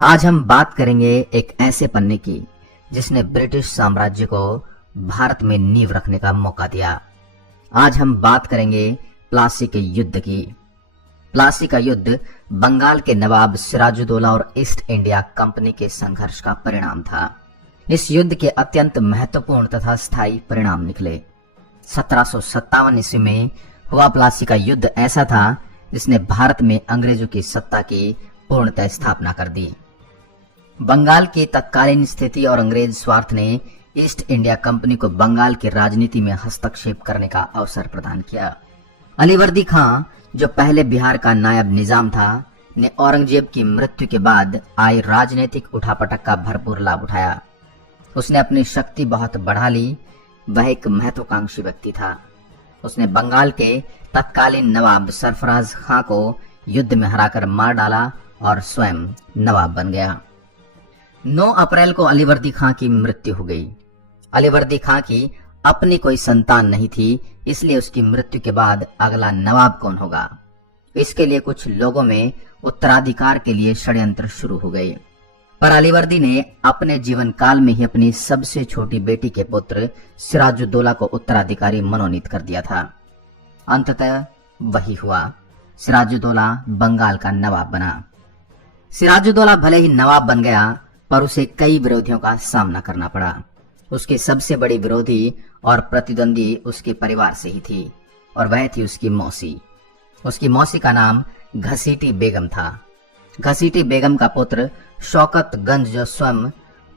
आज हम बात करेंगे एक ऐसे पन्ने की जिसने ब्रिटिश साम्राज्य को भारत में नींव रखने का मौका दिया। आज हम बात करेंगे प्लासी के युद्ध की। प्लासी का युद्ध बंगाल के नवाब सिराजुद्दौला और ईस्ट इंडिया कंपनी के संघर्ष का परिणाम था। इस युद्ध के अत्यंत महत्वपूर्ण तथा स्थायी परिणाम निकले। 1757 ईस्वी में हुआ प्लासी का युद्ध ऐसा था जिसने भारत में अंग्रेजों की सत्ता की पूर्णतः स्थापना कर दी। बंगाल की तत्कालीन स्थिति और अंग्रेज स्वार्थ ने ईस्ट इंडिया कंपनी को बंगाल की राजनीति में हस्तक्षेप करने का अवसर प्रदान किया। अलीवर्दी खां, जो पहले बिहार का नायब निजाम था, ने औरंगजेब की मृत्यु के बाद आई राजनीतिक उठापटक का भरपूर लाभ उठाया। उसने अपनी शक्ति बहुत बढ़ा ली। वह एक महत्वाकांक्षी व्यक्ति था। उसने बंगाल के तत्कालीन नवाब सरफराज खां को युद्ध में हराकर मार डाला और स्वयं नवाब बन गया। 9 अप्रैल को अलीवर्दी खां की मृत्यु हो गई। अलीवर्दी खां की अपनी कोई संतान नहीं थी, इसलिए उसकी मृत्यु के बाद अगला नवाब कौन होगा, इसके लिए कुछ लोगों में उत्तराधिकार के लिए षड्यंत्र शुरू हो गए। पर अलीवर्दी ने अपने जीवन काल में ही अपनी सबसे छोटी बेटी के पुत्र सिराजुद्दौला को उत्तराधिकारी मनोनीत कर दिया था। अंततः वही हुआ। सिराजुद्दौला बंगाल का नवाब बना। सिराजुद्दौला भले ही नवाब बन गया, पर उसे कई विरोधियों का सामना करना पड़ा। उसकी सबसे बड़ी विरोधी और प्रतिद्वंदी उसके परिवार से ही थी, और वह थी उसकी मौसी। उसकी मौसी का नाम घसीटी बेगम था। घसीटी बेगम का पुत्र शौकतगंज, जो स्वयं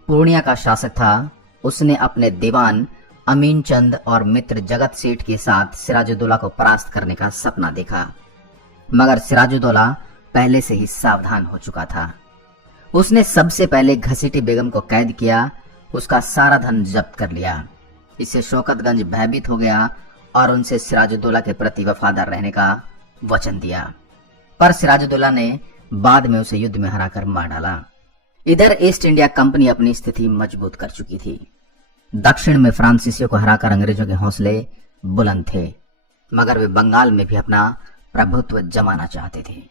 पूर्णिया का शासक था, उसने अपने दीवान अमीन चंद और मित्र जगत सेठ के साथ सिराजुद्दौला को परास्त करने का सपना देखा, मगर सिराजुद्दौला पहले से ही सावधान हो चुका था। उसने सबसे पहले घसीटी बेगम को कैद किया, उसका सारा धन जब्त कर लिया। इससे शौकतगंज भयभीत हो गया और उनसे सिराजुद्दौला के प्रति वफादार रहने का वचन दिया। पर सिराजुद्दौला ने बाद में उसे युद्ध में हराकर मार डाला। इधर ईस्ट इंडिया कंपनी अपनी स्थिति मजबूत कर चुकी थी। दक्षिण में फ्रांसीसियों को हराकर अंग्रेजों के हौसले बुलंद थे, मगर वे बंगाल में भी अपना प्रभुत्व जमाना चाहते थे।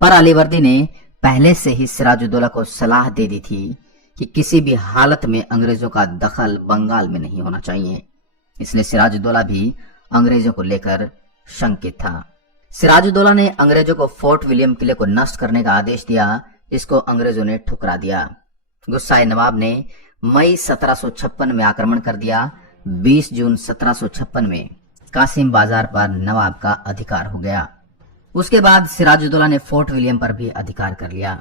पर अलीवर्दी ने पहले से ही सिराजुद्दौला को सलाह दे दी थी कि किसी भी हालत में अंग्रेजों का दखल बंगाल में नहीं होना चाहिए। इसलिए सिराजुद्दौला भी अंग्रेजों को लेकर शंकित था। सिराजुद्दौला ने अंग्रेजों को फोर्ट विलियम किले को नष्ट करने का आदेश दिया, जिसको अंग्रेजों ने ठुकरा दिया। गुस्साए नवाब ने मई 1756 में आक्रमण कर दिया। 20 जून 1756 में कासिम बाजार पर नवाब का अधिकार हो गया। उसके बाद सिराजुद्दौला ने फोर्ट विलियम पर भी अधिकार कर लिया।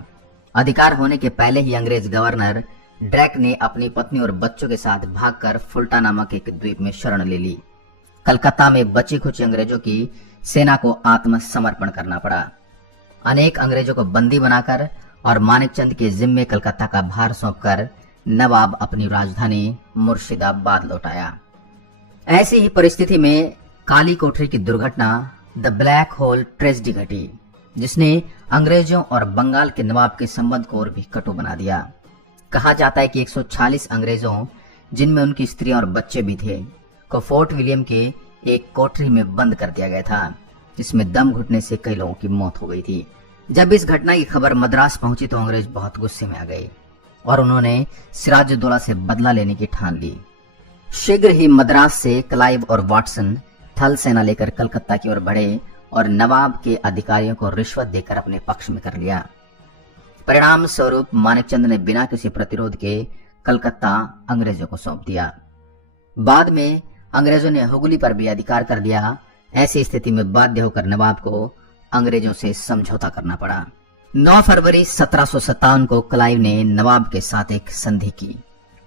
अधिकार होने के पहले ही अंग्रेज गवर्नर ड्रैक ने अपनी पत्नी और बच्चों के साथ भागकर फुल्टा नामक एक द्वीप में शरण ले ली। कलकत्ता में बची खुची अंग्रेजों की सेना को आत्मसमर्पण करना पड़ा। अनेक अंग्रेजों को बंदी बनाकर और मानेकचंद के जिम्मे कलकत्ता का भार सौंपकर नवाब अपनी राजधानी मुर्शिदाबाद लौट आया। ऐसी ही परिस्थिति में काली कोठरी की दुर्घटना, द ब्लैक होल ट्रेजेडी घटी, जिसने अंग्रेजों और बंगाल के नवाब के संबंध को और भी कटु बना दिया। कहा जाता है कि 140 अंग्रेजों, जिनमें उनकी स्त्री और बच्चे भी थे, को फोर्ट विलियम के एक कोठरी में बंद कर दिया गया था, जिसमें दम घुटने से कई लोगों की मौत हो गई थी। जब इस घटना की खबर मद्रास पहुंची तो अंग्रेज बहुत गुस्से में आ गए और उन्होंने सिराजुद्दौला से बदला लेने की ठान ली। शीघ्र ही मद्रास से क्लाइव और वाटसन थल सेना लेकर कलकत्ता की ओर बढ़े और नवाब के अधिकारियों को रिश्वत देकर अपने पक्ष में कर लिया। परिणाम स्वरूप मानेकचंद ने बिना किसी प्रतिरोध के कलकत्ता अंग्रेजों को सौंप दिया। बाद में अंग्रेजों ने हुगली पर भी अधिकार कर लिया। ऐसी स्थिति में बाध्य होकर नवाब को अंग्रेजों से समझौता करना पड़ा। 9 फरवरी 1757 को क्लाइव ने नवाब के साथ एक संधि की,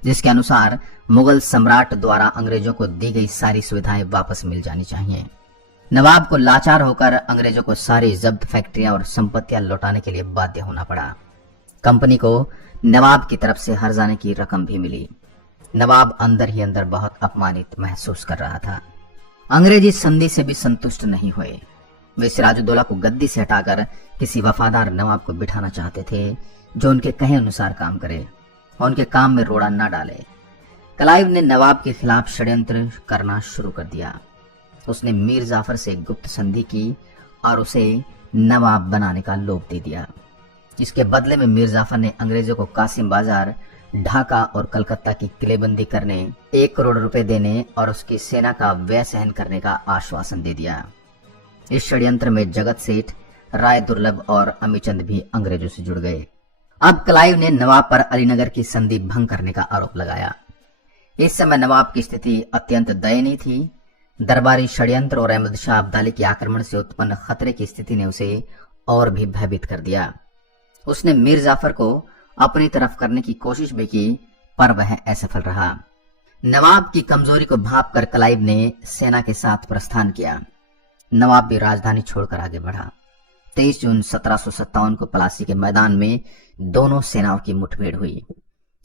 जिसके अनुसार मुगल सम्राट द्वारा अंग्रेजों को दी गई सारी सुविधाएं वापस मिल जानी चाहिए। नवाब को लाचार होकर अंग्रेजों को सारी जब्त फैक्ट्रियां और संपत्तियां लौटाने के लिए बाध्य होना पड़ा। कंपनी को नवाब की तरफ से हर्जाने की रकम भी मिली। नवाब अंदर ही अंदर बहुत अपमानित महसूस कर रहा था। अंग्रेज इस संधि से भी संतुष्ट नहीं हुए। वे सिराजुद्दौला को गद्दी से हटाकर किसी वफादार नवाब को बिठाना चाहते थे, जो उनके कहे अनुसार काम करे और उनके काम में रोड़ा न डाले। क्लाइव ने नवाब के खिलाफ षड्यंत्र करना शुरू कर दिया। उसने मीर जाफर से गुप्त संधि की और उसे नवाब बनाने का लोभ दे दिया। इसके बदले में मीर जाफर ने अंग्रेजों को कासिम बाजार, ढाका और कलकत्ता की किलेबंदी करने, 1 करोड़ रुपए देने और उसकी सेना का व्यय सहन करने का आश्वासन दे दिया। इस षड्यंत्र में जगत सेठ, राय दुर्लभ और अमीचंद भी अंग्रेजों से जुड़ गए। अब क्लाइव ने नवाब पर अलीनगर की संधि भंग करने का आरोप लगाया। इस समय नवाब की स्थिति अत्यंत दयनीय थी। दरबारी षड्यंत्र और अहमद शाह अब्दाली के आक्रमण से उत्पन्न खतरे की स्थिति ने उसे और भी भयभीत कर दिया। उसने मीर जाफर को अपनी तरफ करने की कोशिश भी की, पर वह असफल रहा। नवाब की कमजोरी को भांपकर क्लाइव ने सेना के साथ प्रस्थान किया। नवाब भी राजधानी छोड़कर आगे बढ़ा। 23 जून 1757 को प्लासी के मैदान में दोनों सेनाओं की मुठभेड़ हुई।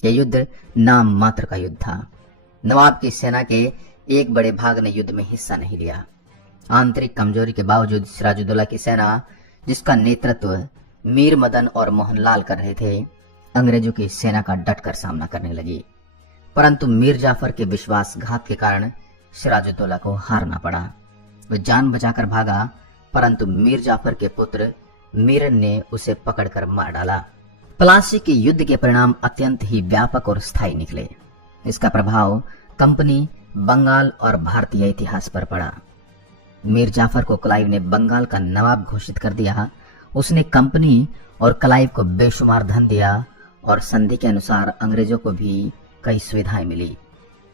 यह युद्ध नाम मात्र का युद्ध था। नवाब की सेना के एक बड़े भाग ने युद्ध में हिस्सा नहीं लिया। आंतरिक कमजोरी के बावजूद सिराजुद्दौला की सेना, जिसका नेतृत्व मीर मदन और मोहनलाल कर रहे थे, अंग्रेजों की सेना का डटकर सामना करने लगी। परंतु मीर जाफर के विश्वासघात के कारण सिराजुद्दौला को हारना पड़ा। वह जान बचाकर भागा, परंतु मीर जाफर के पुत्र मीरन ने उसे पकड़कर मार डाला। प्लासी के युद्ध के परिणाम अत्यंत ही व्यापक और स्थायी निकले। इसका प्रभाव कंपनी, बंगाल और भारतीय इतिहास पर पड़ा। मीर जाफर को क्लाइव ने बंगाल का नवाब घोषित कर दिया। उसने कंपनी और क्लाइव को बेशुमार धन दिया और संधि के अनुसार अंग्रेजों को भी कई सुविधाएं मिली।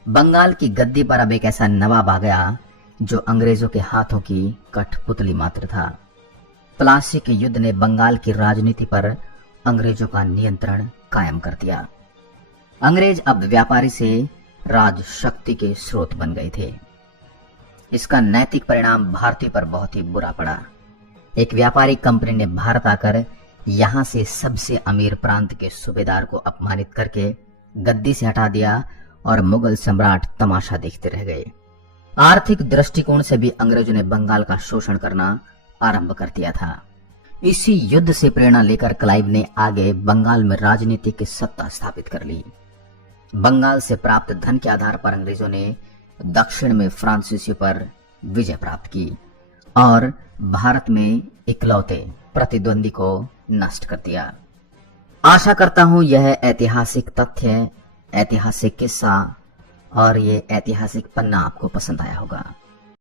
बंगाल की गद्दी पर अब एक ऐसा नवाब आ गया जो अंग्रेजों के हाथों की कठपुतली मात्र था। प्लासी के युद्ध ने बंगाल की राजनीति पर अंग्रेजों का नियंत्रण कायम कर दिया। अंग्रेज अब व्यापारी से राज शक्ति के स्रोत बन गए थे। इसका नैतिक परिणाम भारतीय पर बहुत ही बुरा पड़ा। एक व्यापारी कंपनी ने भारत आकर यहां से सबसे अमीर प्रांत के सूबेदार को अपमानित करके गद्दी से हटा दिया और मुगल सम्राट तमाशा देखते रह गए। आर्थिक दृष्टिकोण से भी अंग्रेजों ने बंगाल का शोषण करना आरंभ कर दिया था। इसी युद्ध से प्रेरणा लेकर क्लाइव ने आगे बंगाल में राजनीतिक सत्ता स्थापित कर ली। बंगाल से प्राप्त धन के आधार पर अंग्रेजों ने दक्षिण में फ्रांसीसियों पर विजय प्राप्त की और भारत में इकलौते प्रतिद्वंदी को नष्ट कर दिया। आशा करता हूं यह ऐतिहासिक तथ्य, ऐतिहासिक किस्सा और ये ऐतिहासिक पन्ना आपको पसंद आया होगा।